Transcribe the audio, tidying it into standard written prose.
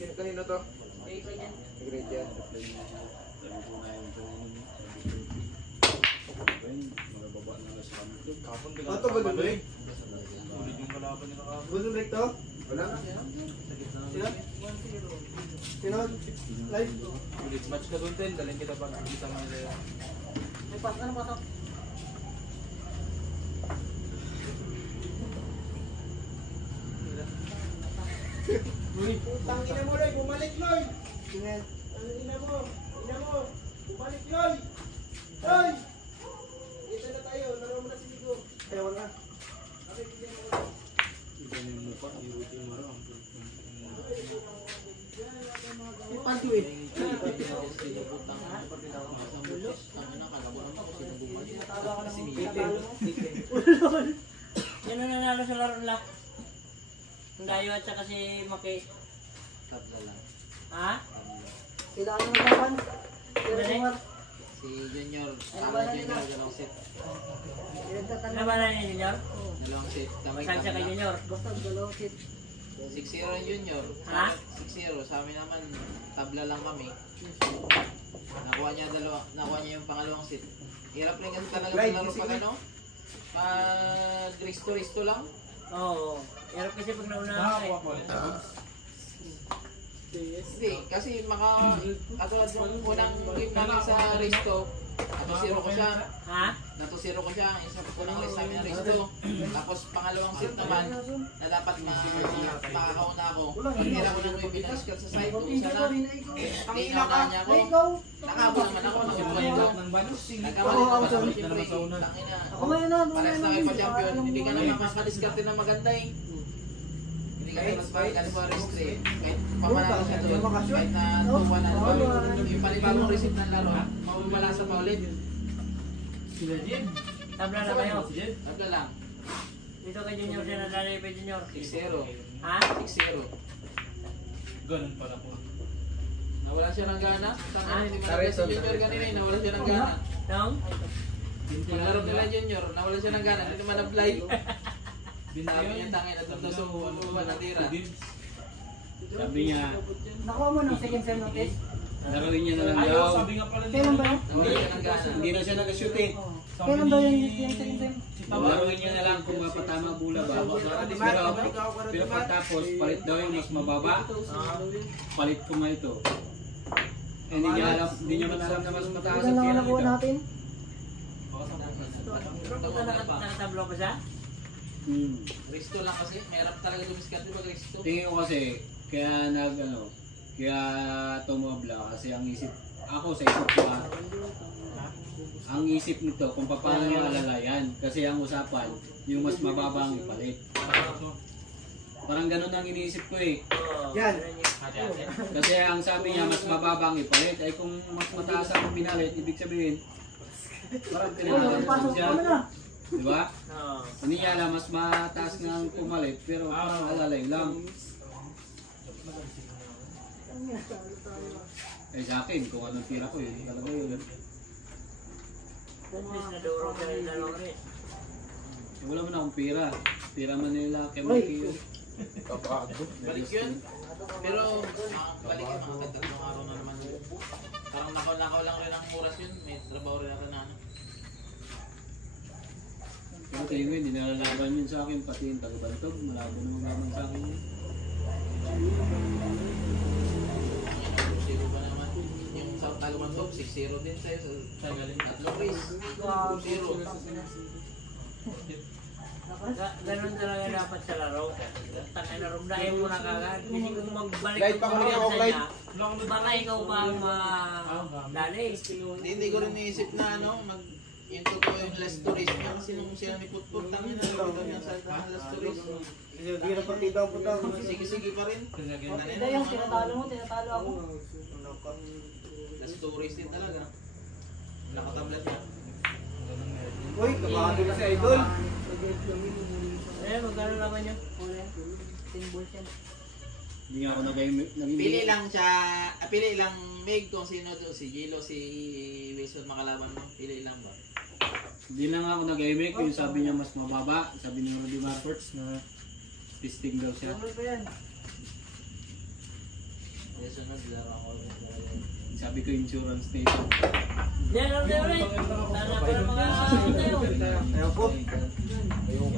Kanino to? Grade yan. Ito golden break? Golden break to? Wala na. Sino? Live? Match ka doon, Ten. Daling kita pa. Kita mo nila. May pas na pasok. Putang ina mo, Loy! Bumalik, Loy! Tingnan. Ang ina mo! Ina mo! Bumalik, Loy! Loy! Dito na tayo. Laro mo na si Ligo. Ayaw na. Okay, tingnan mo. Ganyan mo pa. Iruti mo rin. May panty eh. Yan ang nanalo sa laro nila. Ang Dayo at saka si Maki. Tabla lang. Ha? Sila ano naman? Si Junior, Junior, dalawang set. Ano ba na ni Junior? Dalawang set. Kamay Saan siya kay Junior? Basta dalawang kit. 6-0 ang Junior. Ha? 6-0. Sa amin naman, tabla lang kami. Nakuha niya yung pangalawang set. Hirap rin kasi talaga sa laro pag ano? Pag risto-risto lang. Oo. Hirap kasi pag nauna ako eh. Hindi, kasi katulad nung unang game namin sa Risto, nato-zero ko siya. Ha? Nato-zero ko siya, isa po unang race namin ng Risto. Tapos pangalawang set naman, na dapat makakauna ako. Pagkira ko nang may binaskat sa side ko, isa na. Hindi na niya ako. Nakabo naman ako, nakabuhay ko. Nagkamali naman ako siyempre. Tangina. Pares na kayo pa-champion, hindi ka naman makadiskarte na maganda eh. Hindi ka naman mas eh. Kahit pamanalo siya doon, kahit na 2-1 na naman. Yung panibagong receipt ng laro, mamalasa pa ulit. Sila Jed. Tabla na kayo. Tabla lang. Dito kay Junior siya nadali kay Junior. 6-0. Ha? 6-0. Ganun pala po. Nawala siya ng gana. Tangina, hindi mo na si Junior kanina eh. Nawala siya ng gana. Dong? Paglaro nila Junior, nawala siya ng gana. Hindi naman na-fly. Sabi niya tangin at ito so ano natira. Sabi niya, Nakuha mo ng second time notice? laruin niya na lang Ayaw, daw. sabi nga pala Kailan ba yun? Nawala siya ng gana. Hindi na siya nag-shoot eh. Kailan ba yung second time? Laruin niya na lang kung mapatama bula ba. Pero pagtapos, palit daw yung mas mababa. Palit ko nga ito. Eh, hindi niya man alam na mas mataas Ilan ang lang kaya nakuha nito. natin? Nakatablo pa siya? Risto lang kasi, mahirap talaga dumiskarte pag Risto. Tingin ko kasi, kaya tumabla kasi ang isip, ako sa isip ko ang isip nito kung paano niya alalayan. Kasi ang usapan, yung mas mababa ang ipalit. Parang ganun ang iniisip ko eh. Yan. Kasi ang sabi niya, mas mababa ang ipalit. Ay kung mas mataas ang pinalit, ibig sabihin, parang pinakalit siya. Diba? Hindi niya alam, mas mataas nga ang pumalit, pero parang alalay lang. Eh sa akin, kung anong tira ko yun, talaga yun. Pumis na duro ka rin dalawang rin. Eh, wala man akong pira. Pira man nila kay Mikey yun. Balik yun. Pero, balik yun, mga katatlong araw na naman. Parang nakaw lang rin ang oras yun. May trabaho rin natin na ano. Pero tingin ko, hindi nalalaban yun sa akin, pati yung taga-bantog. Malabo naman naman sa akin yun. Zero ba naman? Yung sa Talumantok, 6-0 din sa'yo. Sa tatlong race. 2-0. Ganun talaga dapat sa laro. Tangay na rumdahin mo na kagad. Kasi kung magbalik Light pa ko rin ako, sa light. niya, baka ikaw pa ang madali. Hindi ko rin naisip na ano, yung totoo yung last tourist niya kasi nung siya may putput tangin na nakita niya sa last tourist. Hindi na partida ang putang. Sige pa rin. Hindi yung tinatalo mo, tinatalo ako. Last tourist din talaga. Nakatablat niya. Uy, kabahado na si Idol. Eh, magkano naman yun? Symbol siya. Hindi nga ako naging Pili lang siya, pili lang Meg kung sino doon, si Gilo, si Wilson makalaban mo. Pili lang ba? Hindi lang ako nag-imik, yung sabi niya mas mababa. Sabi ni Rudy Marfords na pisting daw siya. Symbol pa yan. sunod, laro ako ulit talaga. Sabi ko insurance na ito. Yan lang tayo ulit. Sana pa mga tayo. Ayaw po. Ayun.